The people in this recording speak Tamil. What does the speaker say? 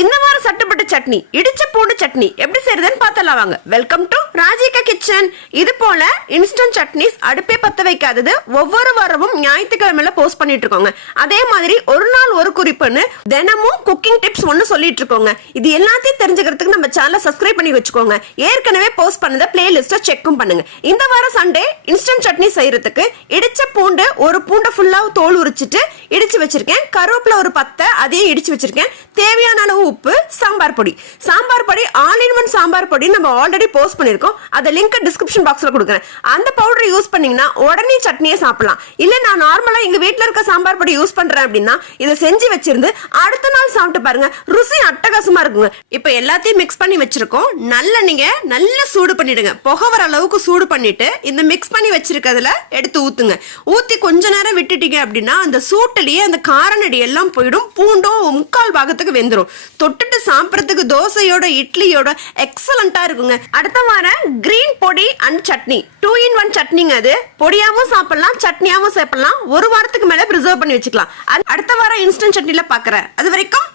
இந்த வாரம் சட்டப்பட்ட சட்னி இடிச்ச பூண்டு சட்னி எப்படி செய்யறதுன்னு பார்த்தலாம் வாங்க. Welcome to Rajika kitchen. இது போல இன்ஸ்டன்ட் சட்னிஸ் அடுப்பே பத்த வைக்காதது ஒவ்வொரு வாரமும் ஞாயிற்றுக்கிழமையில போஸ்ட் பண்ணிட்டு இருக்கோங்க. அதே மாதிரி ஒரு நாள் ஒரு குறிப்புன்னு தினமும் குக்கிங் டிப்ஸ் ஒன்னு சொல்லிட்டு இருக்கோங்க. இது எல்லாத்தையும் தெரிஞ்சுக்கிறதுக்கு நம்ம சேனலை சப்ஸ்கிரைப் பண்ணி வச்சுக்கோங்க. ஏற்கனவே போஸ்ட் பண்ணத பிளேலிஸ்ட செக்கும் பண்ணுங்க. இந்த வாரம் சண்டே இன்ஸ்டன்ட் சட்னி செய்யறதுக்கு இடிச்ச பூண்டு ஒரு பூண்டை ஃபுல்லா தோல் உரிச்சிட்டு இடிச்சு வச்சிருக்கேன். கருவேப்பிலை ஒரு 10 அதையும் இடிச்சு வச்சிருக்கேன். தேவையான அளவு உப்பு, சாம்பார் பொடி ஆல் இன் ஒன் சாம்பார் பொடி நம்ம ஆல்ரெடி போஸ்ட் பண்ணிருக்கோம். அத லிங்க் டிஸ்கிரிப்ஷன் பாக்ஸ்ல கொடுக்குறேன். அந்த பவுடர் யூஸ் பண்ணீங்கன்னா உடனே சட்னியை சாப்பிடலாம். இல்ல நான் நார்மலா எங்க வீட்ல இருக்க சாம்பார் பொடி யூஸ் பண்றேன் அப்படின்னா இதை செஞ்சு வச்சிருந்து அடுத்த நாள் சாப்பிட்டு பாருங்க, ருசி அட்டகாசமா இருக்குங்க. இப்போ எல்லாத்தையும் மிக்ஸ் பண்ணி வச்சிருக்கோம். நல்லெண்ணெய நல்லா சூடு பண்ணிடுங்க. புகை வர அளவுக்கு சூடு பண்ணிட்டு இந்த மிக்ஸ் பண்ணி வச்சிருக்கிறதுல எடுத்து ஊத்துங்க. ஊத்தி கொஞ்ச நேரம் விட்டுட்டீங்க அப்படின்னா அந்த சூட்டிலேயே அந்த காரநடி எல்லாம் போயிடும். பூண்டும் 3/4 பாகத்துக்கு வெந்துடும். தொட்டுட்டு சாப்பிட்றதுக்கு தோசையோட இட்லியோட எக்ஸலண்டா இருக்குங்க. அடுத்த வாரம் கிரீன் பொடி அண்ட் சட்னி 2 in 1 சட்னிங்க. அது பொடியாவும் சாப்பிடலாம், சட்னியாவும் சாப்பிடலாம். ஒரு வாரத்துக்கு மேல பிரிசர்வ் பண்ணி வச்சுக்கலாம். அடுத்த வாரம் இன்ஸ்டன்ட் சட்னில பாக்குறேன். அது வரைக்கும்